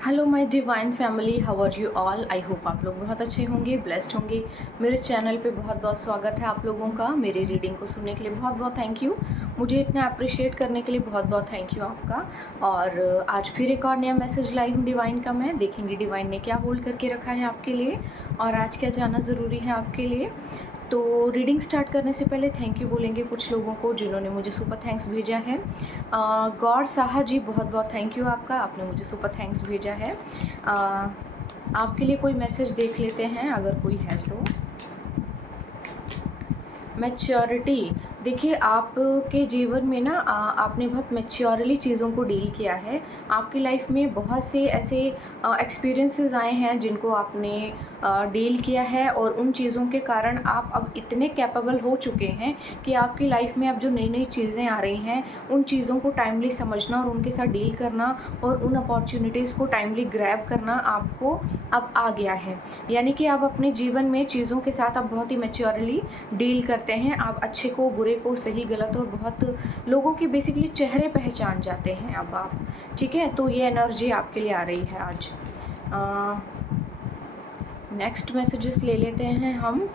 Hello my divine family, how are you all. I hope आप लोग बहुत अच्छे होंगे, ब्लेस्ड होंगे। मेरे चैनल पे बहुत बहुत स्वागत है आप लोगों का। मेरी रीडिंग को सुनने के लिए बहुत बहुत थैंक यू। मुझे इतना अप्रिशिएट करने के लिए बहुत बहुत थैंक यू आपका। और आज फिर एक और नया मैसेज लाई हूँ डिवाइन का। मैं देखेंगी डिवाइन ने क्या होल्ड करके रखा है आपके लिए और आज क्या जानना ज़रूरी है आपके लिए। तो रीडिंग स्टार्ट करने से पहले थैंक यू बोलेंगे कुछ लोगों को जिन्होंने मुझे सुपर थैंक्स भेजा है। गौर साहा जी, बहुत बहुत थैंक यू आपका, आपने मुझे सुपर थैंक्स भेजा है। आपके लिए कोई मैसेज देख लेते हैं अगर कोई है तो। मैच्योरिटी, देखिए आपके जीवन में ना आपने बहुत मैच्योरली चीज़ों को डील किया है। आपकी लाइफ में बहुत से ऐसे एक्सपीरियंसेस आए हैं जिनको आपने डील किया है और उन चीज़ों के कारण आप अब इतने कैपेबल हो चुके हैं कि आपकी लाइफ में अब जो नई नई चीज़ें आ रही हैं उन चीज़ों को टाइमली समझना और उनके साथ डील करना और उन अपॉर्चुनिटीज़ को टाइमली ग्रैब करना आपको अब आ गया है। यानी कि आप अपने जीवन में चीज़ों के साथ अब बहुत ही मैच्योरली डील करते हैं। आप अच्छे को, बुरे को, सही गलत और बहुत लोगों के बेसिकली चेहरे पहचान जाते हैं अब आप। ठीक है, तो ये एनर्जी आपके लिए आ रही है आज। नेक्स्ट मैसेजेस ले लेते हैं हम।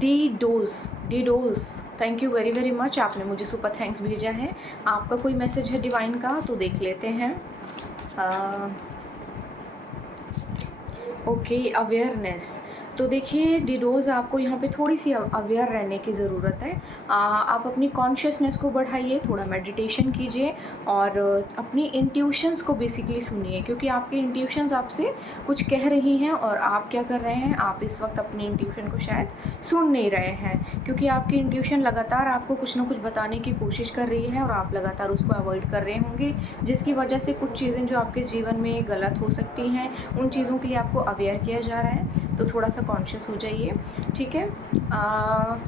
D dose, thank you very very much, आपने मुझे सुपर थैंक्स भेजा है। आपका कोई मैसेज है डिवाइन का तो देख लेते हैं। Okay, awareness. तो देखिए डिडोज़, आपको यहाँ पे थोड़ी सी अवेयर रहने की ज़रूरत है। आप अपनी कॉन्शियसनेस को बढ़ाइए, थोड़ा मेडिटेशन कीजिए और अपनी इंट्यूशंस को बेसिकली सुनिए, क्योंकि आपकी इंट्यूशंस आपसे कुछ कह रही हैं और आप क्या कर रहे हैं, आप इस वक्त अपनी इंट्यूशन को शायद सुन नहीं रहे हैं, क्योंकि आपकी इंट्यूशन लगातार आपको कुछ ना कुछ बताने की कोशिश कर रही है और आप लगातार उसको अवॉइड कर रहे होंगे, जिसकी वजह से कुछ चीज़ें जो आपके जीवन में गलत हो सकती हैं उन चीज़ों के लिए आपको अवेयर किया जा रहा है। तो थोड़ा सा कॉन्शियस हो जाइए, ठीक है।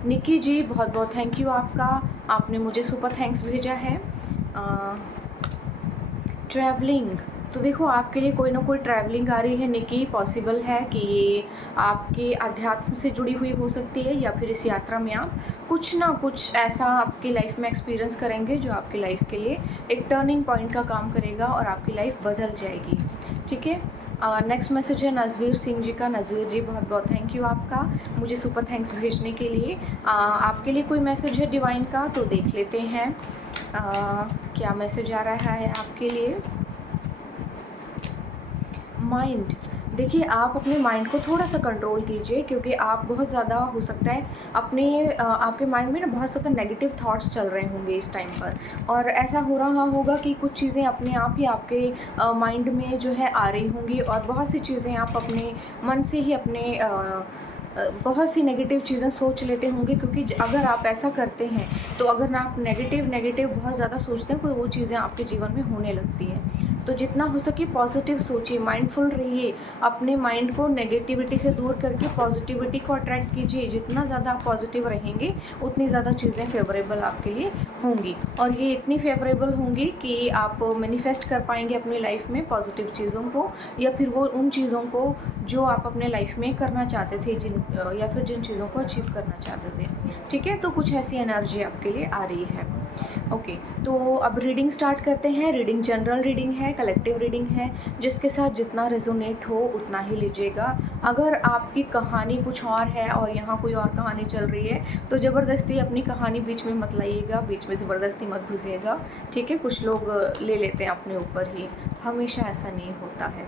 निकी जी, बहुत बहुत थैंक यू आपका, आपने मुझे सुपर थैंक्स भेजा है। ट्रैवलिंग, तो देखो आपके लिए कोई ना कोई ट्रैवलिंग आ रही है निकी। पॉसिबल है कि ये आपके अध्यात्म से जुड़ी हुई हो सकती है या फिर इस यात्रा में आप कुछ ना कुछ ऐसा आपकी लाइफ में एक्सपीरियंस करेंगे जो आपकी लाइफ के लिए एक टर्निंग पॉइंट का काम करेगा और आपकी लाइफ बदल जाएगी, ठीक है। नेक्स्ट मैसेज है नज़वीर सिंह जी का। नज़वीर जी, बहुत बहुत थैंक यू आपका, मुझे सुपर थैंक्स भेजने के लिए। आपके लिए कोई मैसेज है डिवाइन का तो देख लेते हैं। क्या मैसेज आ रहा है आपके लिए। माइंड, देखिए आप अपने माइंड को थोड़ा सा कंट्रोल कीजिए, क्योंकि आप बहुत ज़्यादा हो सकता है अपने आपके माइंड में ना बहुत ज़्यादा नेगेटिव थॉट्स चल रहे होंगे इस टाइम पर, और ऐसा हो रहा होगा कि कुछ चीज़ें अपने आप ही आपके माइंड में जो है आ रही होंगी और बहुत सी चीज़ें आप अपने मन से ही अपने बहुत सी नेगेटिव चीज़ें सोच लेते होंगे, क्योंकि अगर आप ऐसा करते हैं तो अगर आप नेगेटिव बहुत ज़्यादा सोचते हैं तो वो चीज़ें आपके जीवन में होने लगती हैं। तो जितना हो सके पॉजिटिव सोचिए, माइंडफुल रहिए, अपने माइंड को नेगेटिविटी से दूर करके पॉजिटिविटी को अट्रैक्ट कीजिए। जितना ज़्यादा आप पॉजिटिव रहेंगे उतनी ज़्यादा चीज़ें फेवरेबल आपके लिए होंगी, और ये इतनी फेवरेबल होंगी कि आप मैनिफेस्ट कर पाएंगे अपनी लाइफ में पॉजिटिव चीज़ों को, या फिर वो उन चीज़ों को जो आप अपने लाइफ में करना चाहते थे, या फिर जिन चीज़ों को अचीव करना चाहते थे, ठीक है। तो कुछ ऐसी एनर्जी आपके लिए आ रही है। ओके, तो अब रीडिंग स्टार्ट करते हैं। रीडिंग जनरल रीडिंग है, कलेक्टिव रीडिंग है, जिसके साथ जितना रेजोनेट हो उतना ही लीजिएगा। अगर आपकी कहानी कुछ और है और यहाँ कोई और कहानी चल रही है तो ज़बरदस्ती अपनी कहानी बीच में मत लाइएगा, बीच में ज़बरदस्ती मत घुसिएगा, ठीक है। कुछ लोग ले लेते हैं अपने ऊपर ही, हमेशा ऐसा नहीं होता है।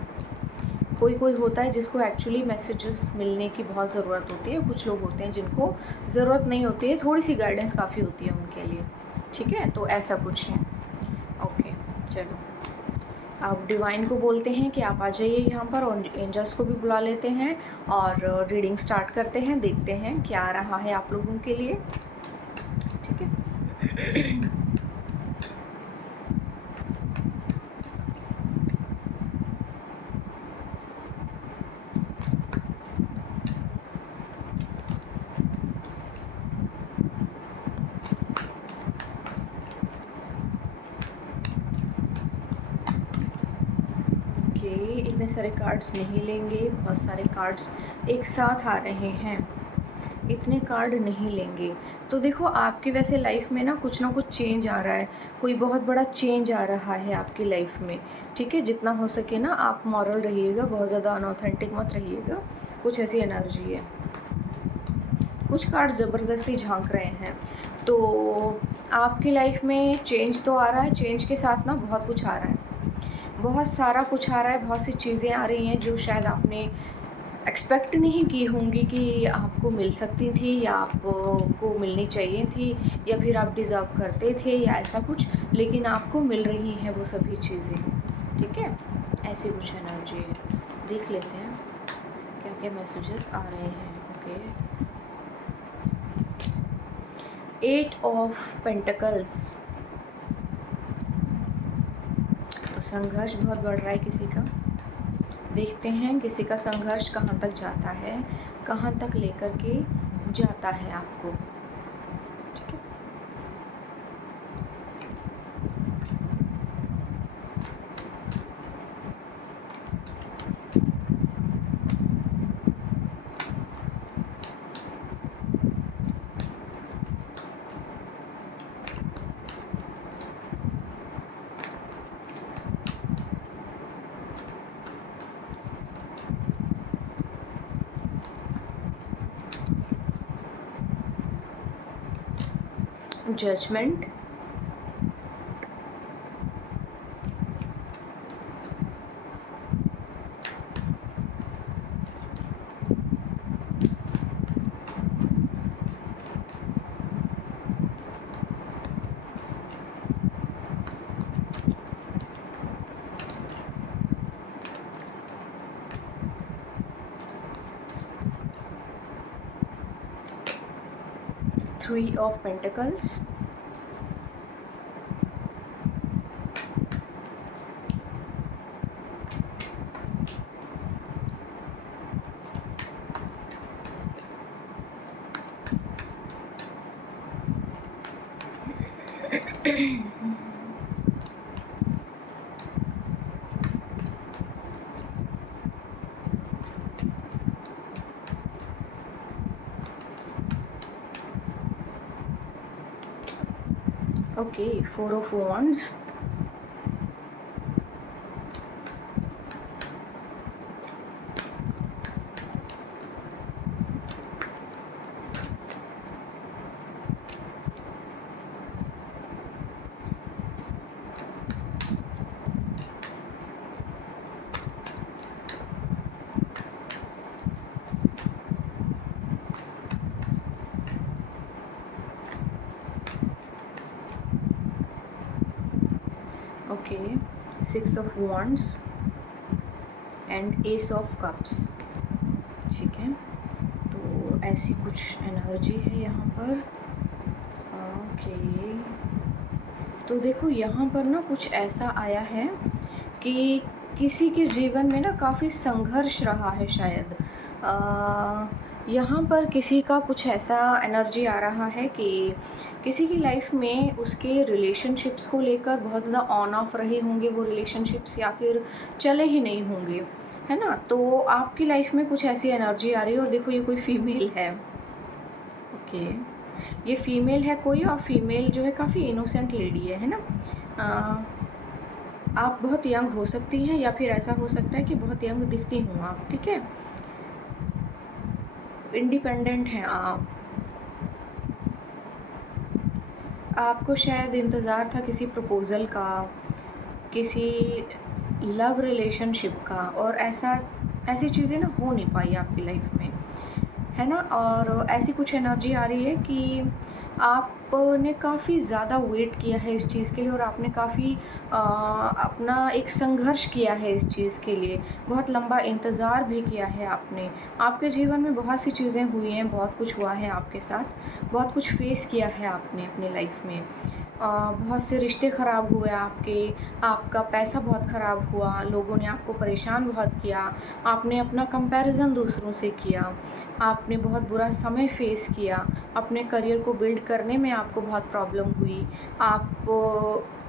कोई कोई होता है जिसको एक्चुअली मैसेजेस मिलने की बहुत ज़रूरत होती है, कुछ लोग होते हैं जिनको ज़रूरत नहीं होती है, थोड़ी सी गाइडेंस काफ़ी होती है उनके लिए, ठीक है। तो ऐसा कुछ है। ओके, चलो आप डिवाइन को बोलते हैं कि आप आ जाइए यहाँ पर, और एंजल्स को भी बुला लेते हैं और रीडिंग स्टार्ट करते हैं, देखते हैं क्या आ रहा है आप लोगों के लिए, ठीक है। इतने सारे कार्ड्स नहीं लेंगे, बहुत सारे कार्ड्स एक साथ आ रहे हैं। इतने कार्ड नहीं लेंगे। तो देखो आपकी वैसे लाइफ में ना कुछ चेंज आ रहा है, कोई बहुत बड़ा चेंज आ रहा है आपकी लाइफ में, ठीक है? जितना हो सके ना आप मॉरल रहिएगा, बहुत ज़्यादा अनऑथेंटिक मत रहिएगा, कुछ ऐसी एनर्जी है। कुछ कार्ड ज़बरदस्ती झांक रहे हैं, तो आपकी लाइफ में चेंज तो आ रहा है, चेंज के साथ ना बहुत कुछ आ रहा है, बहुत सारा कुछ आ रहा है, बहुत सी चीज़ें आ रही हैं जो शायद आपने एक्सपेक्ट नहीं की होंगी कि आपको मिल सकती थी या आपको मिलनी चाहिए थी या फिर आप डिज़र्व करते थे या ऐसा कुछ, लेकिन आपको मिल रही हैं वो सभी चीज़ें, ठीक है? ऐसी कुछ एनर्जी है। देख लेते हैं क्या क्या मैसेजेस आ रहे हैं। ओके, 8 ऑफ पेंटिकल्स, तो संघर्ष बहुत बढ़ रहा है किसी का। देखते हैं किसी का संघर्ष कहाँ तक जाता है, कहाँ तक लेकर के जाता है आपको, ठीक है? 'Judgement', 3 of pentacles, okay, 4 of wands, okay, 6 of wands and ace of cups, ठीक है? तो ऐसी कुछ एनर्जी है यहाँ पर। ओके, तो देखो यहाँ पर ना कुछ ऐसा आया है कि किसी के जीवन में ना काफ़ी संघर्ष रहा है शायद। यहाँ पर किसी का कुछ ऐसा एनर्जी आ रहा है कि किसी की लाइफ में उसके रिलेशनशिप्स को लेकर बहुत ज़्यादा ऑन ऑफ रहे होंगे वो रिलेशनशिप्स, या फिर चले ही नहीं होंगे, है ना? तो आपकी लाइफ में कुछ ऐसी एनर्जी आ रही है, और देखो ये कोई फीमेल है। ओके, ये फीमेल है कोई, और फीमेल जो है काफ़ी इनोसेंट लेडी है ना? आप बहुत यंग हो सकती हैं, या फिर ऐसा हो सकता है कि बहुत यंग दिखती हूँ आप, ठीक है? इंडिपेंडेंट हैं आप। आपको शायद इंतज़ार था किसी प्रपोज़ल का, किसी लव रिलेशनशिप का, और ऐसी चीज़ें ना हो नहीं पाई आपकी लाइफ में, है ना? और ऐसी कुछ एनर्जी आ रही है कि आपने काफ़ी ज़्यादा वेट किया है इस चीज़ के लिए, और आपने काफ़ी अपना एक संघर्ष किया है इस चीज़ के लिए, बहुत लंबा इंतज़ार भी किया है आपने। आपके जीवन में बहुत सी चीज़ें हुई हैं, बहुत कुछ हुआ है आपके साथ, बहुत कुछ फेस किया है आपने अपनी लाइफ में। बहुत से रिश्ते ख़राब हुए आपके, आपका पैसा बहुत ख़राब हुआ, लोगों ने आपको परेशान बहुत किया, आपने अपना कंपैरिज़न दूसरों से किया, आपने बहुत बुरा समय फ़ेस किया, अपने करियर को बिल्ड करने में आपको बहुत प्रॉब्लम हुई, आप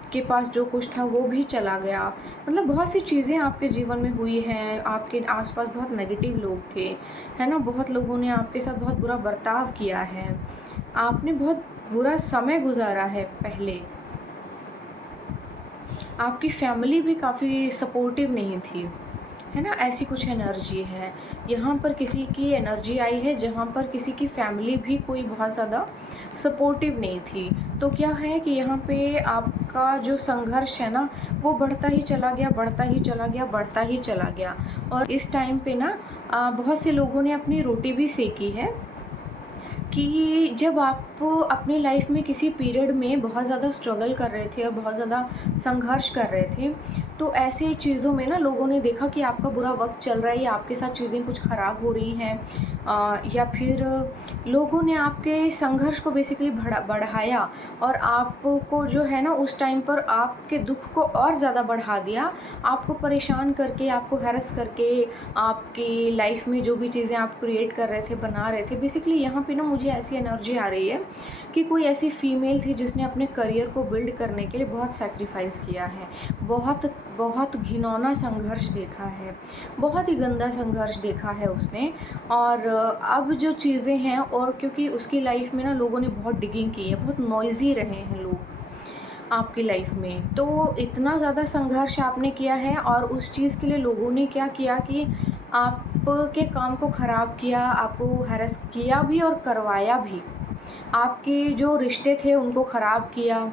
आपके पास जो कुछ था वो भी चला गया। मतलब बहुत सी चीज़ें आपके जीवन में हुई हैं, आपके आसपास बहुत नेगेटिव लोग थे, है ना? बहुत लोगों ने आपके साथ बहुत बुरा बर्ताव किया है, आपने बहुत बुरा समय गुज़ारा है पहले। आपकी फैमिली भी काफ़ी सपोर्टिव नहीं थी, है ना? ऐसी कुछ एनर्जी है। यहाँ पर किसी की एनर्जी आई है जहाँ पर किसी की फैमिली भी कोई बहुत ज़्यादा सपोर्टिव नहीं थी। तो क्या है कि यहाँ पे आपका जो संघर्ष है ना, वो बढ़ता ही चला गया, बढ़ता ही चला गया, बढ़ता ही चला गया। और इस टाइम पे ना बहुत से लोगों ने अपनी रोटी भी सेकी है कि जब आप अपनी लाइफ में किसी पीरियड में बहुत ज़्यादा स्ट्रगल कर रहे थे और बहुत ज़्यादा संघर्ष कर रहे थे, तो ऐसी चीज़ों में ना लोगों ने देखा कि आपका बुरा वक़्त चल रहा है या आपके साथ चीज़ें कुछ ख़राब हो रही हैं, या फिर लोगों ने आपके संघर्ष को बेसिकली बढ़ाया और आपको जो है ना उस टाइम पर आपके दुःख को और ज़्यादा बढ़ा दिया। आपको परेशान करके, आपको हैरेस करके, आपकी लाइफ में जो भी चीज़ें आप क्रिएट कर रहे थे, बना रहे थे, बेसिकली यहाँ पे ना मुझे ऐसी एनर्जी आ रही है कि कोई ऐसी फीमेल थी जिसने अपने करियर को बिल्ड करने के लिए बहुत सैक्रिफाइस किया है, बहुत बहुत घिनौना संघर्ष देखा है, बहुत ही गंदा संघर्ष देखा है उसने। और अब जो चीज़ें हैं, और क्योंकि उसकी लाइफ में ना लोगों ने बहुत डिगिंग की है, बहुत नॉइज़ी रहे हैं लोग आपकी लाइफ में, तो इतना ज़्यादा संघर्ष आपने किया है और उस चीज़ के लिए लोगों ने क्या किया कि आपके काम को ख़राब किया, आपको हैरेस किया भी और करवाया भी। आपके जो रिश्ते थे उनको ख़राब किया,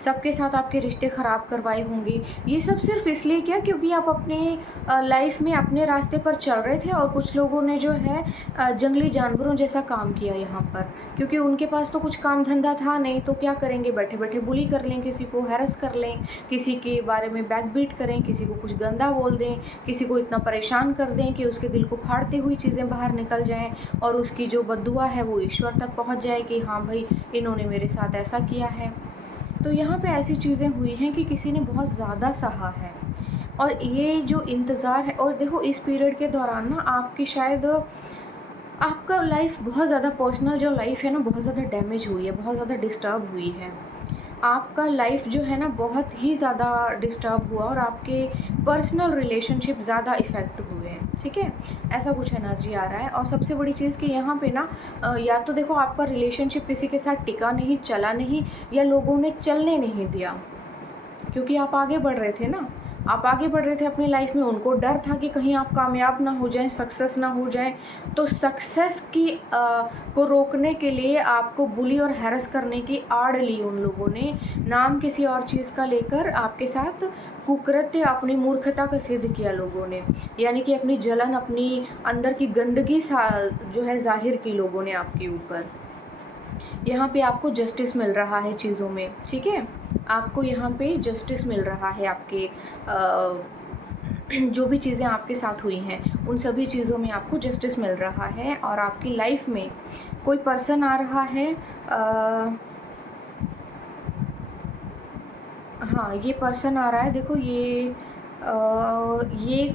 सबके साथ आपके रिश्ते ख़राब करवाए होंगे। ये सब सिर्फ़ इसलिए किया क्योंकि आप अपने लाइफ़ में अपने रास्ते पर चल रहे थे और कुछ लोगों ने जो है जंगली जानवरों जैसा काम किया यहाँ पर। क्योंकि उनके पास तो कुछ काम धंधा था नहीं, तो क्या करेंगे, बैठे-बैठे बुली कर लें, किसी को हैरेस कर लें, किसी के बारे में बैकबीट करें, किसी को कुछ गंदा बोल दें, किसी को इतना परेशान कर दें कि उसके दिल को फाड़ती हुई चीज़ें बाहर निकल जाएँ और उसकी जो बद्दुआ है वो ईश्वर तक पहुँच जाए कि हाँ भाई, इन्होंने मेरे साथ ऐसा किया है। तो यहाँ पे ऐसी चीज़ें हुई हैं कि किसी ने बहुत ज़्यादा सहा है। और ये जो इंतज़ार है, और देखो इस पीरियड के दौरान ना आपकी शायद आपका लाइफ बहुत ज़्यादा पर्सनल जो लाइफ है ना बहुत ज़्यादा डैमेज हुई है, बहुत ज़्यादा डिस्टर्ब हुई है। आपका लाइफ जो है ना बहुत ही ज़्यादा डिस्टर्ब हुआ और आपके पर्सनल रिलेशनशिप ज़्यादा इफ़ेक्ट हुए हैं, ठीक है? ऐसा कुछ एनर्जी आ रहा है। और सबसे बड़ी चीज़ कि यहाँ पे ना या तो देखो आपका रिलेशनशिप किसी के साथ टिका नहीं, चला नहीं, या लोगों ने चलने नहीं दिया, क्योंकि आप आगे बढ़ रहे थे ना, आप आगे बढ़ रहे थे अपनी लाइफ में। उनको डर था कि कहीं आप कामयाब ना हो जाएँ, सक्सेस ना हो जाएँ, तो सक्सेस की को रोकने के लिए आपको बुली और हैरेस करने की आड़ ली उन लोगों ने। नाम किसी और चीज़ का लेकर आपके साथ कुकृत्य, अपनी मूर्खता का सिद्ध किया लोगों ने। यानी कि अपनी जलन, अपनी अंदर की गंदगी जो है ज़ाहिर की लोगों ने आपके ऊपर। यहाँ पे आपको जस्टिस मिल रहा है चीज़ों में, ठीक है? आपको यहाँ पे जस्टिस मिल रहा है आपके जो भी चीज़ें आपके साथ हुई हैं, उन सभी चीज़ों में आपको जस्टिस मिल रहा है। और आपकी लाइफ में कोई पर्सन आ रहा है, हाँ, ये पर्सन आ रहा है, देखो ये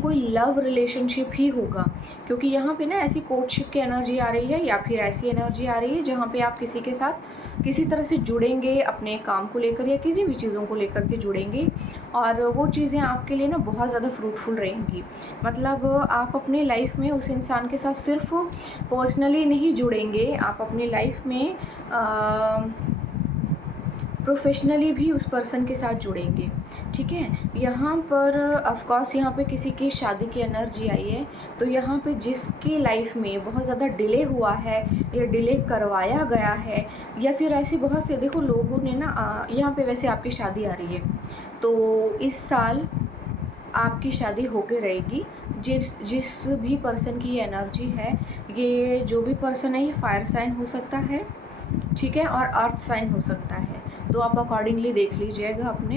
कोई लव रिलेशनशिप ही होगा, क्योंकि यहाँ पे ना ऐसी कोर्टशिप की एनर्जी आ रही है, या फिर ऐसी एनर्जी आ रही है जहाँ पे आप किसी के साथ किसी तरह से जुड़ेंगे, अपने काम को लेकर या किसी भी चीज़ों को लेकर के जुड़ेंगे, और वो चीज़ें आपके लिए ना बहुत ज़्यादा फ्रूटफुल रहेंगी। मतलब आप अपनी लाइफ में उस इंसान के साथ सिर्फ पर्सनली नहीं जुड़ेंगे, आप अपनी लाइफ में प्रोफेशनली भी उस पर्सन के साथ जुड़ेंगे, ठीक है? यहाँ पर ऑफ़ कोर्स यहाँ पे किसी की शादी की एनर्जी आई है, तो यहाँ पे जिसकी लाइफ में बहुत ज़्यादा डिले हुआ है या डिले करवाया गया है, या फिर ऐसे बहुत से देखो लोगों ने ना यहाँ पे वैसे आपकी शादी आ रही है, तो इस साल आपकी शादी होके रहेगी। जिस जिस भी पर्सन की ये एनर्जी है, ये जो भी पर्सन है ये फायर साइन हो सकता है, ठीक है? और अर्थ साइन हो सकता है, तो आप अकॉर्डिंगली देख लीजिएगा अपने।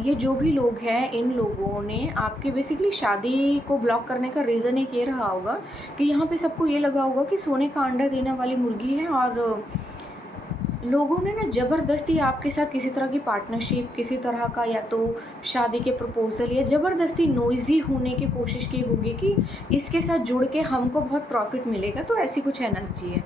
ये जो भी लोग हैं, इन लोगों ने आपके बेसिकली शादी को ब्लॉक करने का रीज़न एक ये रहा होगा कि यहाँ पे सबको ये लगा होगा कि सोने का अंडा देने वाली मुर्गी है और लोगों ने ना ज़बरदस्ती आपके साथ किसी तरह की पार्टनरशिप, किसी तरह का या तो शादी के प्रपोज़ल या ज़बरदस्ती नॉइज़ी होने की कोशिश की होगी कि इसके साथ जुड़ के हमको बहुत प्रॉफ़िट मिलेगा, तो ऐसी कुछ एनर्जी है,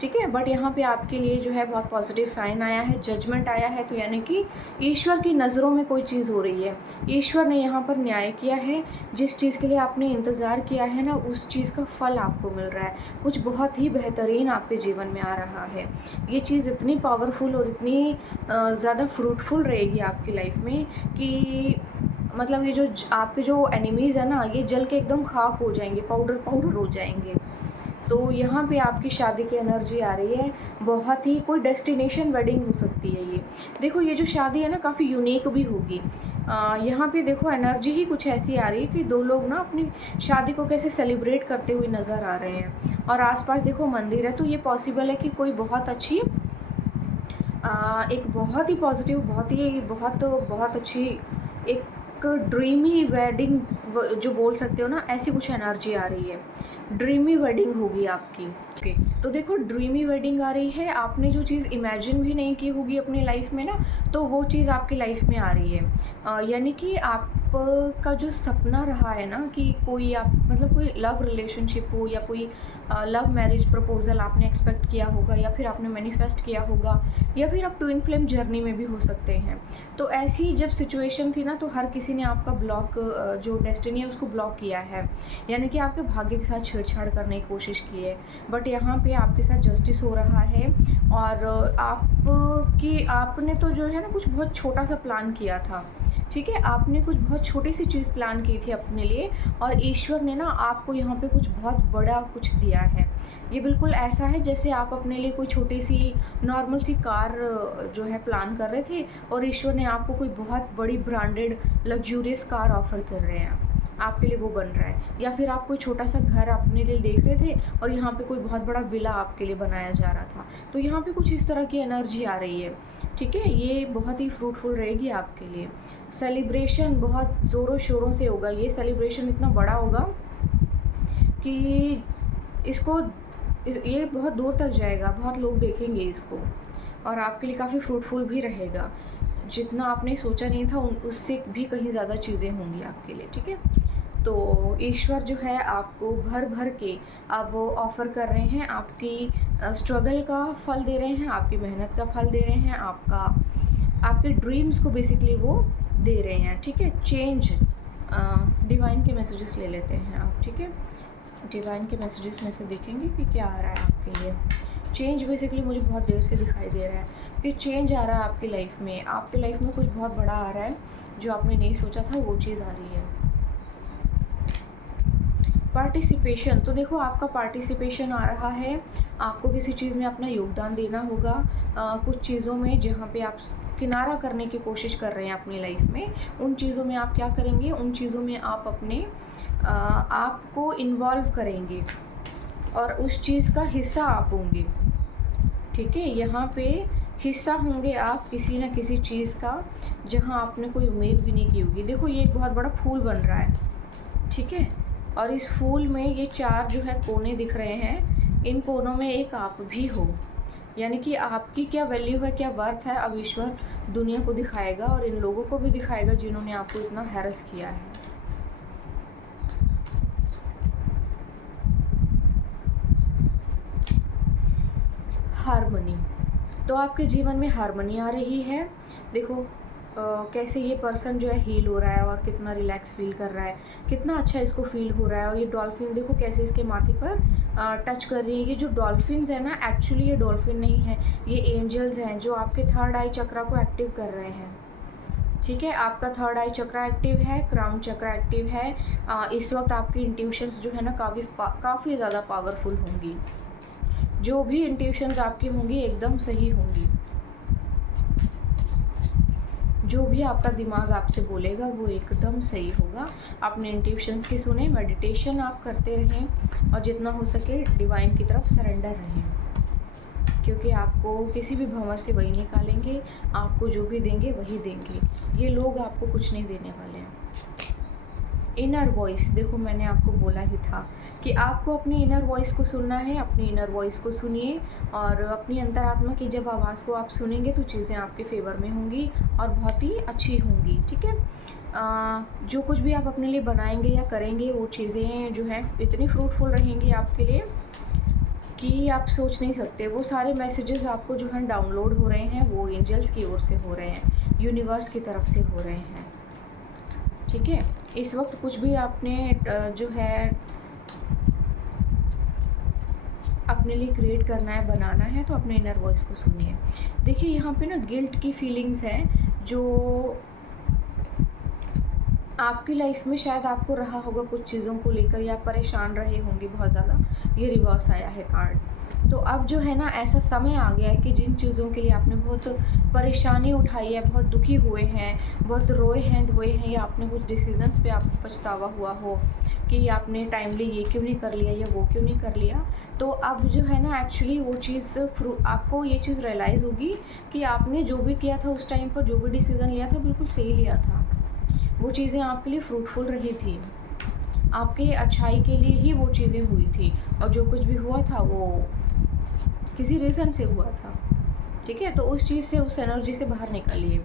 ठीक है? बट यहाँ पे आपके लिए जो है बहुत पॉज़िटिव साइन आया है, जजमेंट आया है, तो यानी कि ईश्वर की नज़रों में कोई चीज़ हो रही है। ईश्वर ने यहाँ पर न्याय किया है, जिस चीज़ के लिए आपने इंतज़ार किया है ना, उस चीज़ का फल आपको मिल रहा है। कुछ बहुत ही बेहतरीन आपके जीवन में आ रहा है। ये चीज़ इतनी पावरफुल और इतनी ज़्यादा फ्रूटफुल रहेगी आपकी लाइफ में कि मतलब ये जो आपके जो एनिमीज़ है ना, ये जल के एकदम खाक हो जाएंगे, पाउडर पाउडर हो जाएंगे। तो यहाँ पे आपकी शादी की एनर्जी आ रही है। बहुत ही कोई डेस्टिनेशन वेडिंग हो सकती है ये। देखो ये जो शादी है ना, काफ़ी यूनिक भी होगी। यहाँ पे देखो एनर्जी ही कुछ ऐसी आ रही है कि दो लोग ना अपनी शादी को कैसे सेलिब्रेट करते हुए नज़र आ रहे हैं, और आसपास देखो मंदिर है, तो ये पॉसिबल है कि कोई बहुत अच्छी एक बहुत ही पॉजिटिव, बहुत अच्छी एक ड्रीमी वेडिंग जो बोल सकते हो ना, ऐसी कुछ एनर्जी आ रही है। ड्रीमी वेडिंग होगी आपकी। ओके, तो देखो ड्रीमी वेडिंग आ रही है। आपने जो चीज़ इमेजिन भी नहीं की होगी अपनी लाइफ में ना, तो वो चीज़ आपकी लाइफ में आ रही है। यानी कि आप का जो सपना रहा है ना कि कोई आप मतलब कोई लव रिलेशनशिप हो या कोई लव मैरिज प्रपोजल आपने एक्सपेक्ट किया होगा, या फिर आपने मैनिफेस्ट किया होगा, या फिर आप ट्विन फ्लेम जर्नी में भी हो सकते हैं। तो ऐसी जब सिचुएशन थी ना, तो हर किसी ने आपका ब्लॉक जो डेस्टिनी है उसको ब्लॉक किया है, यानी कि आपके भाग्य के साथ छेड़छाड़ करने की कोशिश की है। बट यहाँ पे आपके साथ जस्टिस हो रहा है, और आपने तो जो है ना कुछ बहुत छोटा सा प्लान किया था, ठीक है? आपने कुछ बहुत छोटी सी चीज़ प्लान की थी अपने लिए, और ईश्वर ने ना आपको यहाँ पे कुछ बहुत बड़ा कुछ दिया है। ये बिल्कुल ऐसा है जैसे आप अपने लिए कोई छोटी सी नॉर्मल सी कार जो है प्लान कर रहे थे, और ईश्वर ने आपको कोई बहुत बड़ी ब्रांडेड लग्जूरियस कार ऑफ़र कर रहे हैं, आपके लिए वो बन रहा है। या फिर आप कोई छोटा सा घर अपने लिए देख रहे थे, और यहाँ पे कोई बहुत बड़ा विला आपके लिए बनाया जा रहा था। तो यहाँ पे कुछ इस तरह की एनर्जी आ रही है, ठीक है? ये बहुत ही फ्रूटफुल रहेगी आपके लिए। सेलिब्रेशन बहुत ज़ोरों शोरों से होगा। ये सेलिब्रेशन इतना बड़ा होगा कि इसको ये बहुत दूर तक जाएगा, बहुत लोग देखेंगे इसको, और आपके लिए काफ़ी फ्रूटफुल भी रहेगा। जितना आपने सोचा नहीं था उससे भी कहीं ज़्यादा चीज़ें होंगी आपके लिए, ठीक है? तो ईश्वर जो है आपको भर भर के अब ऑफ़र कर रहे हैं, आपकी स्ट्रगल का फल दे रहे हैं, आपकी मेहनत का फल दे रहे हैं, आपके ड्रीम्स को बेसिकली वो दे रहे हैं, ठीक है? चेंज डिवाइन के मैसेजेस ले लेते हैं आप, ठीक है? डिवाइन के मैसेजेस में से देखेंगे कि क्या आ रहा है आपके लिए। चेंज बेसिकली मुझे बहुत देर से दिखाई दे रहा है कि चेंज आ रहा है आपकी लाइफ में। आपकी लाइफ में कुछ बहुत बड़ा आ रहा है, जो आपने नहीं सोचा था वो चीज़ आ रही है। पार्टिसिपेशन, तो देखो आपका पार्टिसिपेशन आ रहा है। आपको किसी चीज़ में अपना योगदान देना होगा। कुछ चीज़ों में जहाँ पे आप किनारा करने की कोशिश कर रहे हैं अपनी लाइफ में, उन चीज़ों में आप क्या करेंगे, उन चीज़ों में आप अपने आप को इन्वॉल्व करेंगे, और उस चीज़ का हिस्सा आप होंगे, ठीक है? यहाँ पे हिस्सा होंगे आप किसी न किसी चीज़ का, जहाँ आपने कोई उम्मीद भी नहीं की होगी। देखो ये एक बहुत बड़ा फूल बन रहा है, ठीक है? और इस फूल में ये 4 जो है कोने दिख रहे हैं, इन कोनों में एक आप भी हो। यानी कि आपकी क्या वैल्यू है, क्या वर्थ है, अब ईश्वर दुनिया को दिखाएगा, और इन लोगों को भी दिखाएगा जिन्होंने आपको इतना हैरस किया है। हार्मनी, तो आपके जीवन में हार्मनी आ रही है। देखो कैसे ये पर्सन जो है हील हो रहा है, और कितना रिलैक्स फील कर रहा है, कितना अच्छा इसको फील हो रहा है। और ये डॉल्फिन देखो कैसे इसके माथे पर टच कर रही है। ये जो डॉल्फिन्स है ना, एक्चुअली ये डॉल्फिन नहीं है, ये एंजल्स हैं जो आपके थर्ड आई चक्रा को एक्टिव कर रहे हैं, ठीक है? आपका थर्ड आई चक्रा एक्टिव है, क्राउन चक्रा एक्टिव है। इस वक्त आपकी इंट्यूशंस जो है ना काफ़ी ज़्यादा पावरफुल होंगी। जो भी इंट्यूशंस आपकी होंगी एकदम सही होंगी। जो भी आपका दिमाग आपसे बोलेगा वो एकदम सही होगा। अपने इंट्यूशंस की सुने, मेडिटेशन आप करते रहें, और जितना हो सके डिवाइन की तरफ सरेंडर रहें, क्योंकि आपको किसी भी भंवर से वही निकालेंगे। आपको जो भी देंगे वही देंगे। ये लोग आपको कुछ नहीं देने वाले हैं। इनर वॉइस, देखो मैंने आपको बोला ही था कि आपको अपनी इनर वॉइस को सुनना है। अपनी इनर वॉइस को सुनिए और अपनी अंतरात्मा की जब आवाज़ को आप सुनेंगे तो चीज़ें आपके फेवर में होंगी और बहुत ही अच्छी होंगी, ठीक है। जो कुछ भी आप अपने लिए बनाएंगे या करेंगे वो चीज़ें जो हैं इतनी फ्रूटफुल रहेंगी आपके लिए कि आप सोच नहीं सकते। वो सारे मैसेजेस आपको जो है डाउनलोड हो रहे हैं, वो एंजल्स की ओर से हो रहे हैं, यूनिवर्स की तरफ से हो रहे हैं, ठीक है। इस वक्त कुछ भी आपने जो है अपने लिए क्रिएट करना है, बनाना है, तो अपने इनर वॉइस को सुनिए। देखिए यहाँ पे ना गिल्ट की फीलिंग्स है जो आपकी लाइफ में शायद आपको रहा होगा कुछ चीज़ों को लेकर, या परेशान रहे होंगे बहुत ज़्यादा। ये रिवर्स आया है कार्ड। तो अब जो है ना ऐसा समय आ गया है कि जिन चीज़ों के लिए आपने बहुत परेशानी उठाई है, बहुत दुखी हुए हैं, बहुत रोए हैं धोए हैं, या आपने कुछ डिसीजंस पे आपको पछतावा हुआ हो कि आपने टाइमली ये क्यों नहीं कर लिया या वो क्यों नहीं कर लिया, तो अब जो है ना एक्चुअली वो चीज़ आपको ये चीज़ रियलाइज़ होगी कि आपने जो भी किया था उस टाइम पर, जो भी डिसीज़न लिया था बिल्कुल सही लिया था। वो चीज़ें आपके लिए फ्रूटफुल रही थी, आपके अच्छाई के लिए ही वो चीज़ें हुई थी, और जो कुछ भी हुआ था वो किसी रीज़न से हुआ था, ठीक है। तो उस चीज़ से, उस एनर्जी से बाहर निकलिए।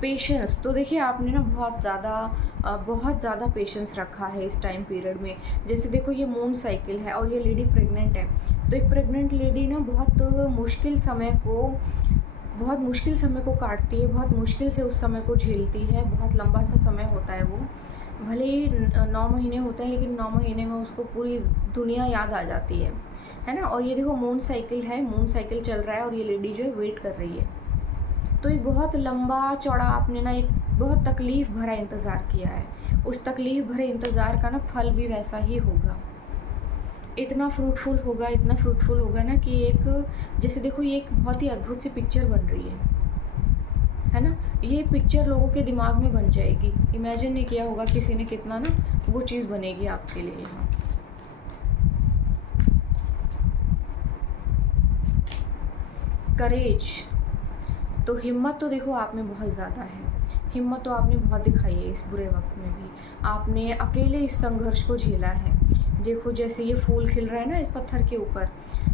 पेशेंस, तो देखिए आपने ना बहुत ज़्यादा पेशेंस रखा है इस टाइम पीरियड में। जैसे देखो ये मून साइकिल है और ये लेडी प्रेग्नेंट है, तो एक प्रेग्नेंट लेडी ना बहुत मुश्किल समय को काटती है, बहुत मुश्किल से उस समय को झेलती है। बहुत लंबा सा समय होता है वो, भले ही 9 महीने होते हैं, लेकिन 9 महीने में उसको पूरी दुनिया याद आ जाती है ना। और ये देखो मून साइकिल है, मून साइकिल चल रहा है और ये लेडी जो है वेट कर रही है। तो एक बहुत लंबा चौड़ा आपने ना एक बहुत तकलीफ़ भरा इंतज़ार किया है। उस तकलीफ़ भरे इंतज़ार का ना फल भी वैसा ही होगा। इतना फ्रूटफुल होगा, इतना फ्रूटफुल होगा ना कि एक, जैसे देखो ये एक बहुत ही अद्भुत सी पिक्चर बन रही है ना। ये पिक्चर लोगों के दिमाग में बन जाएगी। इमेजिन नहीं किया होगा किसी ने कितना ना वो चीज़ बनेगी आपके लिए यहाँ। करेज, तो हिम्मत तो देखो आप में बहुत ज़्यादा है। हिम्मत तो आपने बहुत दिखाई है इस बुरे वक्त में भी। आपने अकेले इस संघर्ष को झेला है। देखो जैसे ये फूल खिल रहा है ना इस पत्थर के ऊपर,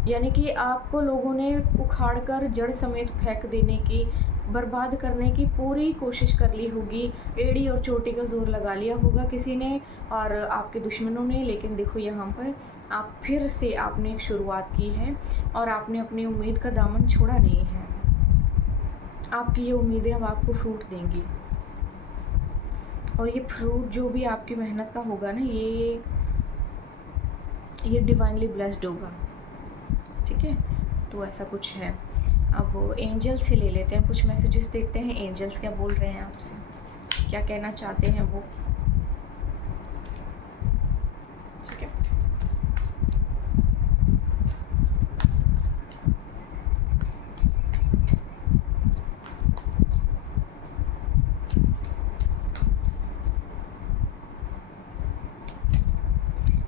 यानी कि आपको लोगों ने उखाड़ कर जड़ समेत फेंक देने की, बर्बाद करने की पूरी कोशिश कर ली होगी। एड़ी और चोटी का जोर लगा लिया होगा किसी ने और आपके दुश्मनों ने, लेकिन देखो यहाँ पर आप फिर से आपने एक शुरुआत की है और आपने अपनी उम्मीद का दामन छोड़ा नहीं है। आपकी ये उम्मीदें अब आपको फ्रूट देंगी, और ये फ्रूट जो भी आपकी मेहनत का होगा ना, ये डिवाइनली ब्लेस्ड होगा, ठीक है। तो ऐसा कुछ है। अब एंजल्स से ले लेते हैं कुछ मैसेजेस, देखते हैं एंजल्स क्या बोल रहे हैं आपसे, क्या कहना चाहते हैं वो, ठीक है।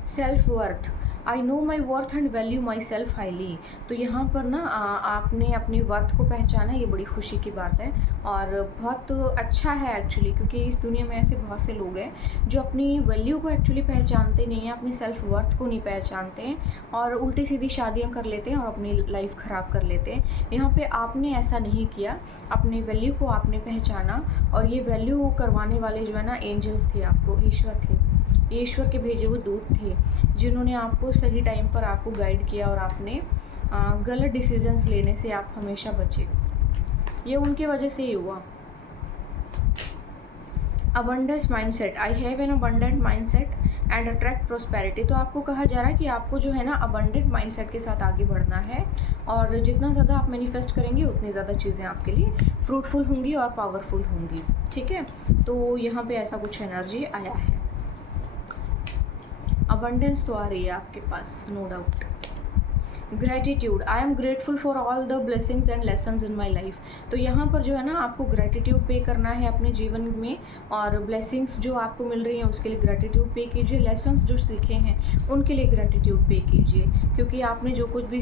Self worth, I know my worth and value my self highly. तो यहाँ पर ना आपने अपनी वर्थ को पहचाना, ये बड़ी खुशी की बात है और बहुत अच्छा है एक्चुअली, क्योंकि इस दुनिया में ऐसे बहुत से लोग हैं जो अपनी वैल्यू को एक्चुअली पहचानते नहीं हैं, अपनी सेल्फ वर्थ को नहीं पहचानते हैं और उल्टी सीधी शादियाँ कर लेते हैं और अपनी लाइफ ख़राब कर लेते हैं। यहाँ पे आपने ऐसा नहीं किया, अपनी वैल्यू को आपने पहचाना, और ये वैल्यू करवाने वाले जो है ना एंजल्स थे, आपको ईश्वर थे, ईश्वर के भेजे हुए दूत थे, जिन्होंने आपको सही टाइम पर आपको गाइड किया और आपने गलत डिसीजंस लेने से आप हमेशा बचे। ये उनकी वजह से ही हुआ। Abundance mindset, I have an abundant mindset and attract prosperity. तो आपको कहा जा रहा है कि आपको जो है ना अबंडेंट माइंडसेट के साथ आगे बढ़ना है, और जितना ज़्यादा आप मैनिफेस्ट करेंगे उतनी ज़्यादा चीज़ें आपके लिए फ्रूटफुल होंगी और पावरफुल होंगी, ठीक है। तो यहाँ पे ऐसा कुछ एनर्जी आया है। अबंडेंस तो आ रही है आपके पास, no doubt. Gratitude, I am grateful for all the blessings and lessons in my life. तो यहाँ पर जो है ना आपको ग्रैटिट्यूड पे करना है अपने जीवन में, और ब्लेसिंग्स जो आपको मिल रही हैं उसके लिए ग्रैटिट्यूड पे कीजिए, लेसन्स जो सीखे हैं उनके लिए ग्रैटिट्यूड पे कीजिए, क्योंकि आपने जो कुछ भी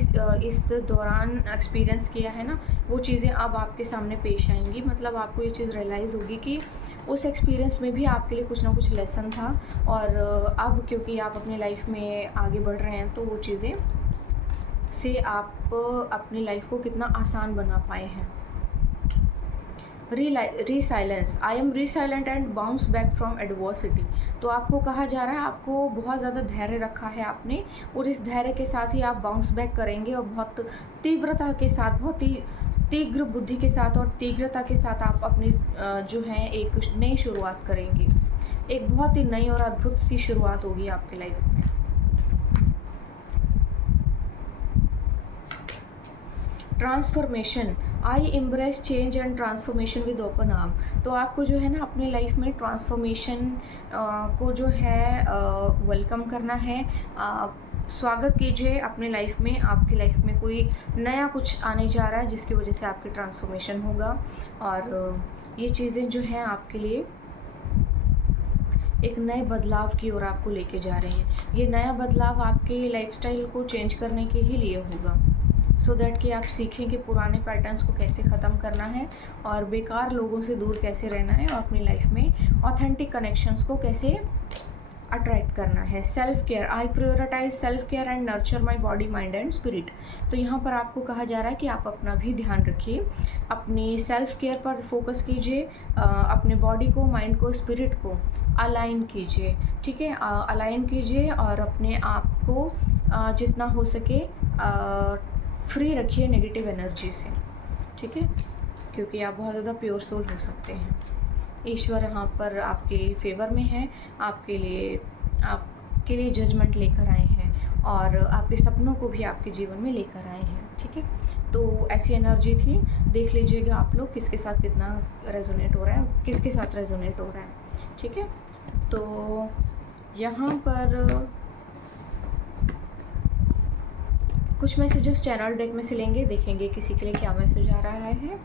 इस दौरान एक्सपीरियंस किया है ना वो चीज़ें अब आपके सामने पेश आएंगी। मतलब आपको ये चीज़ रियलाइज़ होगी कि उस एक्सपीरियंस में भी आपके लिए कुछ ना कुछ लेसन था, और अब क्योंकि आप अपनी लाइफ में आगे बढ़ रहे हैं तो वो चीज़ें से आप अपनी लाइफ को कितना आसान बना पाए हैं। Resilience, I am resilient and bounce back from adversity. तो आपको कहा जा रहा है आपको बहुत ज़्यादा धैर्य रखा है आपने, और इस धैर्य के साथ ही आप बाउंस बैक करेंगे, और बहुत तीव्रता के साथ, बहुत ही तीव्र बुद्धि के साथ और तीव्रता के साथ आप अपनी जो है एक नई शुरुआत करेंगे। एक बहुत ही नई और अद्भुत सी शुरुआत होगी आपकी लाइफ में। Transformation, I embrace change and transformation with open arm. तो आपको जो है ना अपनी लाइफ में ट्रांसफॉर्मेशन को जो है वेलकम करना है। स्वागत कीजिए अपने लाइफ में, आपकी लाइफ में कोई नया कुछ आने जा रहा है जिसकी वजह से आपकी ट्रांसफॉर्मेशन होगा, और ये चीज़ें जो हैं आपके लिए एक नए बदलाव की ओर आपको लेके जा रहे हैं। ये नया बदलाव आपके लाइफस्टाइल को चेंज करने के ही लिए होगा, सो दैट कि आप सीखें कि पुराने पैटर्न्स को कैसे ख़त्म करना है और बेकार लोगों से दूर कैसे रहना है, और अपनी लाइफ में ऑथेंटिक कनेक्शंस को कैसे अट्रैक्ट करना है। Self care, I prioritize self care and nurture my body mind and spirit. तो यहाँ पर आपको कहा जा रहा है कि आप अपना भी ध्यान रखिए, अपनी सेल्फ केयर पर फोकस कीजिए, अपने बॉडी को, माइंड को, स्पिरिट को अलाइन कीजिए, ठीक है, अलाइन कीजिए, और अपने आप को जितना हो सके फ्री रखिए नेगेटिव एनर्जी से, ठीक है, क्योंकि आप बहुत ज़्यादा प्योर सोल हो सकते हैं। ईश्वर यहाँ पर आपके फेवर में है, आपके लिए जजमेंट लेकर आए हैं, और आपके सपनों को भी आपके जीवन में लेकर आए हैं, ठीक है। तो ऐसी एनर्जी थी, देख लीजिएगा आप लोग किसके साथ कितना रेजोनेट हो रहा है, किसके साथ रेजोनेट हो रहा है, ठीक है। तो यहाँ पर कुछ मैसेजेस चैनल डेक में से लेंगे, देखेंगे किसी के लिए क्या मैसेज आ रहा है,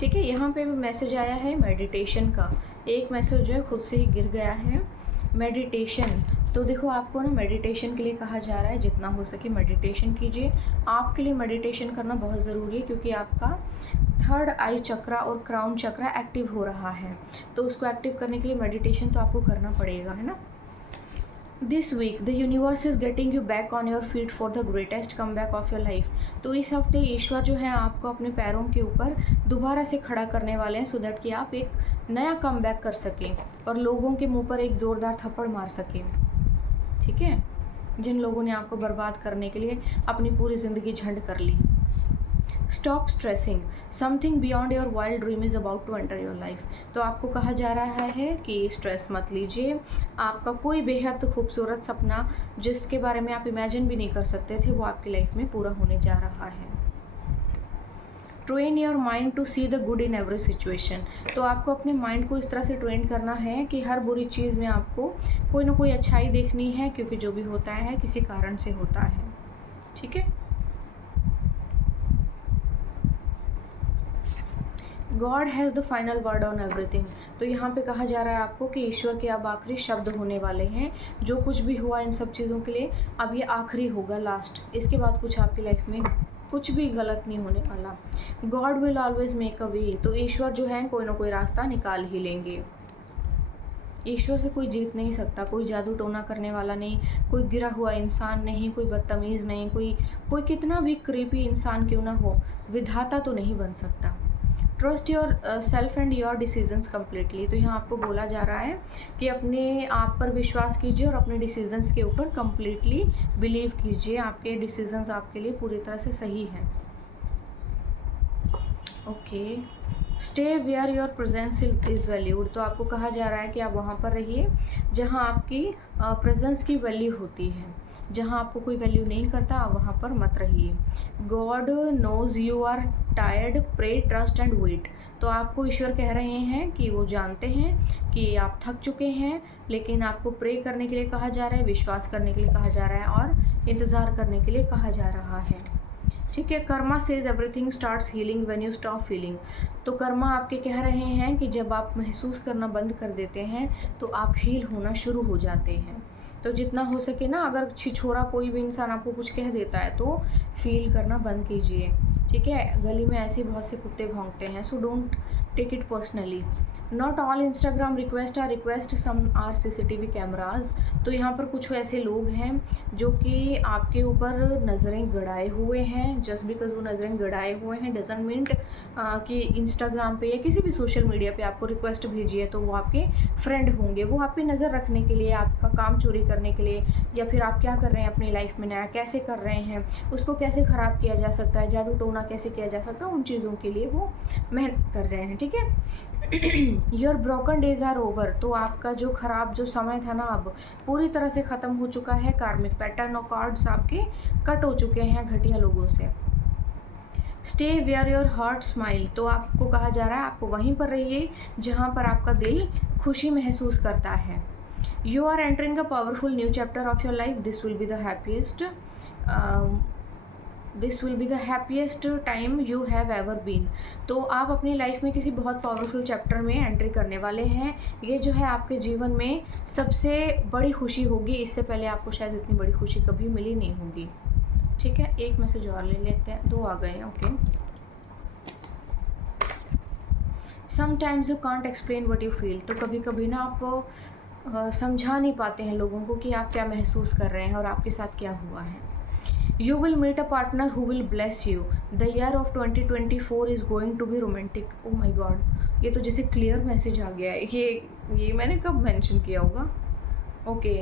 ठीक है। यहाँ पे भी मैसेज आया है मेडिटेशन का, एक मैसेज जो है खुद से ही गिर गया है, मेडिटेशन। तो देखो आपको ना मेडिटेशन के लिए कहा जा रहा है जितना हो सके मेडिटेशन कीजिए। आपके लिए मेडिटेशन करना बहुत ज़रूरी है, क्योंकि आपका थर्ड आई चक्रा और क्राउन चक्रा एक्टिव हो रहा है, तो उसको एक्टिव करने के लिए मेडिटेशन तो आपको करना पड़ेगा, है ना। This week the universe is getting you back on your feet for the greatest come back of your life. तो इस हफ्ते ईश्वर जो है आपको अपने पैरों के ऊपर दोबारा से खड़ा करने वाले हैं, सो दैट कि आप एक नया कम बैक कर सकें और लोगों के मुंह पर एक ज़ोरदार थप्पड़ मार सकें, ठीक है, जिन लोगों ने आपको बर्बाद करने के लिए अपनी पूरी ज़िंदगी झंड कर ली। Stop stressing, something beyond your wild dream is about to enter your life. तो आपको कहा जा रहा है कि स्ट्रेस मत लीजिए, आपका कोई बेहद खूबसूरत सपना जिसके बारे में आप इमेजिन भी नहीं कर सकते थे वो आपकी लाइफ में पूरा होने जा रहा है। Train your mind to see the good in every situation. तो आपको अपने माइंड को इस तरह से ट्रेन करना है कि हर बुरी चीज़ में आपको कोई ना कोई अच्छाई देखनी है, क्योंकि जो भी होता है किसी कारण से होता है, ठीक है। God has the final word on everything. तो यहाँ पे कहा जा रहा है आपको कि ईश्वर के अब आखिरी शब्द होने वाले हैं, जो कुछ भी हुआ इन सब चीज़ों के लिए अब ये आखिरी होगा, लास्ट, इसके बाद कुछ आपकी लाइफ में कुछ भी गलत नहीं होने वाला। God will always make a way. तो ईश्वर जो है कोई ना कोई रास्ता निकाल ही लेंगे। ईश्वर से कोई जीत नहीं सकता, कोई जादू टोना करने वाला नहीं, कोई गिरा हुआ इंसान नहीं, कोई बदतमीज़ नहीं, कोई कितना भी क्रीपी इंसान क्यों ना हो, विधाता तो नहीं बन सकता। Trust your self and your decisions completely. तो यहाँ आपको बोला जा रहा है कि अपने आप पर विश्वास कीजिए और अपने डिसीजंस के ऊपर कम्प्लीटली बिलीव कीजिए, आपके डिसीजंस आपके लिए पूरी तरह से सही हैं, okay. Stay where your presence is valued. तो आपको कहा जा रहा है कि आप वहाँ पर रहिए जहाँ आपकी प्रेजेंस की वैल्यू होती है, जहाँ आपको कोई वैल्यू नहीं करता आप वहाँ पर मत रहिए। God knows you are tired, pray, trust and wait. तो आपको ईश्वर कह रहे हैं कि वो जानते हैं कि आप थक चुके हैं, लेकिन आपको प्रे करने के लिए कहा जा रहा है, विश्वास करने के लिए कहा जा रहा है और इंतज़ार करने के लिए कहा जा रहा है। ठीक है। Karma says everything starts healing when you stop feeling. तो कर्मा आपके कह रहे हैं कि जब आप महसूस करना बंद कर देते हैं तो आप हील होना शुरू हो जाते हैं। तो जितना हो सके ना, अगर छिछोरा कोई भी इंसान आपको कुछ कह देता है तो फील करना बंद कीजिए। ठीक है, गली में ऐसे बहुत से कुत्ते भौंकते हैं, so don't take it personally. Not all Instagram request are request, some are CCTV cameras. तो यहाँ पर कुछ ऐसे लोग हैं जो कि आपके ऊपर नज़रें गड़ाए हुए हैं। जस्ट बिकॉज वो नज़रें गड़ाए हुए हैं डजंट मीन कि इंस्टाग्राम पे या किसी भी सोशल मीडिया पे आपको रिक्वेस्ट भेजी है तो वो आपके फ्रेंड होंगे। वो आप पे नज़र रखने के लिए, आपका काम चोरी करने के लिए, या फिर आप क्या कर रहे हैं अपनी लाइफ में, नया कैसे कर रहे हैं, उसको कैसे ख़राब किया जा सकता है, जादू टोना कैसे किया जा सकता है, उन चीज़ों के लिए वो मेहनत कर रहे हैं। ठीक है। Your broken days are over. तो आपका जो ख़राब जो समय था ना, अब पूरी तरह से ख़त्म हो चुका है। कार्मिक पैटर्न और कार्ड्स आपके कट हो चुके हैं घटिया लोगों से। Stay where your heart smile. तो आपको कहा जा रहा है आपको वहीं पर रहिए जहाँ पर आपका दिल खुशी महसूस करता है। You are entering a powerful new chapter of your life, this will be the happiest time you have ever been. तो आप अपनी लाइफ में किसी बहुत पावरफुल चैप्टर में एंट्री करने वाले हैं। ये जो है आपके जीवन में सबसे बड़ी खुशी होगी। इससे पहले आपको शायद इतनी बड़ी खुशी कभी मिली नहीं होगी। ठीक है, एक मैसेज और ले लेते हैं, 2 आ गए हैं। Okay. Sometimes you can't explain what you feel. तो कभी कभी ना आप समझा नहीं पाते हैं लोगों को कि आप क्या महसूस कर रहे हैं और आपके साथ क्या हुआ है। You will meet a partner who will bless you. The year of 2024 is going to be romantic. Oh my God, ये तो जैसे क्लियर मैसेज आ गया है। ये मैंने कब मेंशन किया होगा। ओके,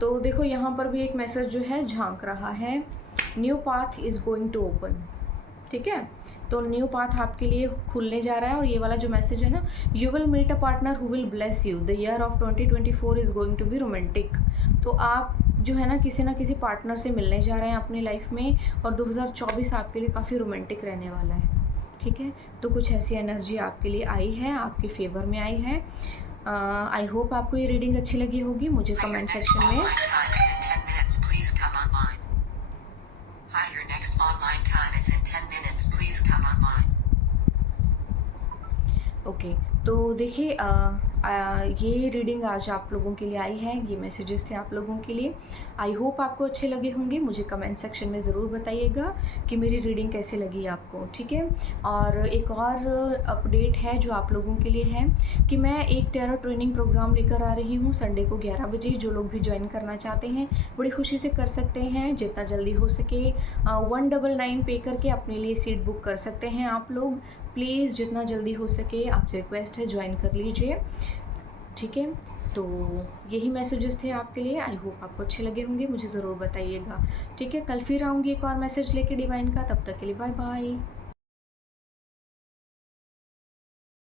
तो देखो यहाँ पर भी एक मैसेज जो है झांक रहा है, new path is going to open. ठीक है, तो न्यू पाथ आपके लिए खुलने जा रहा है। और ये वाला जो मैसेज है ना, you will meet a partner who will bless you, the year of 2024 is going to be romantic. तो आप जो है ना किसी पार्टनर से मिलने जा रहे हैं अपनी लाइफ में, और 2024 आपके लिए काफ़ी रोमांटिक रहने वाला है। ठीक है, तो कुछ ऐसी एनर्जी आपके लिए आई है, आपके फेवर में आई है। आई होप आपको ये रीडिंग अच्छी लगी होगी। मुझे कमेंट सेक्शन में Hi, your next online time is in 10 minutes. Please come online. Okay, तो देखिए ये रीडिंग आज आप लोगों के लिए आई है, ये मैसेजेस थे आप लोगों के लिए। आई होप आपको अच्छे लगे होंगे। मुझे कमेंट सेक्शन में ज़रूर बताइएगा कि मेरी रीडिंग कैसे लगी आपको। ठीक है, और एक और अपडेट है जो आप लोगों के लिए है कि मैं एक टेरो ट्रेनिंग प्रोग्राम लेकर आ रही हूँ संडे को 11 बजे। जो लोग भी ज्वाइन करना चाहते हैं बड़ी खुशी से कर सकते हैं, जितना जल्दी हो सके 199 पे करके अपने लिए सीट बुक कर सकते हैं आप लोग। प्लीज़ जितना जल्दी हो सके आपसे रिक्वेस्ट है, ज्वाइन कर लीजिए। ठीक है, तो यही मैसेजेस थे आपके लिए। आई होप आपको अच्छे लगे होंगे, मुझे ज़रूर बताइएगा। ठीक है, कल फिर आऊँगी एक और मैसेज लेके डिवाइन का। तब तक के लिए बाय बाय।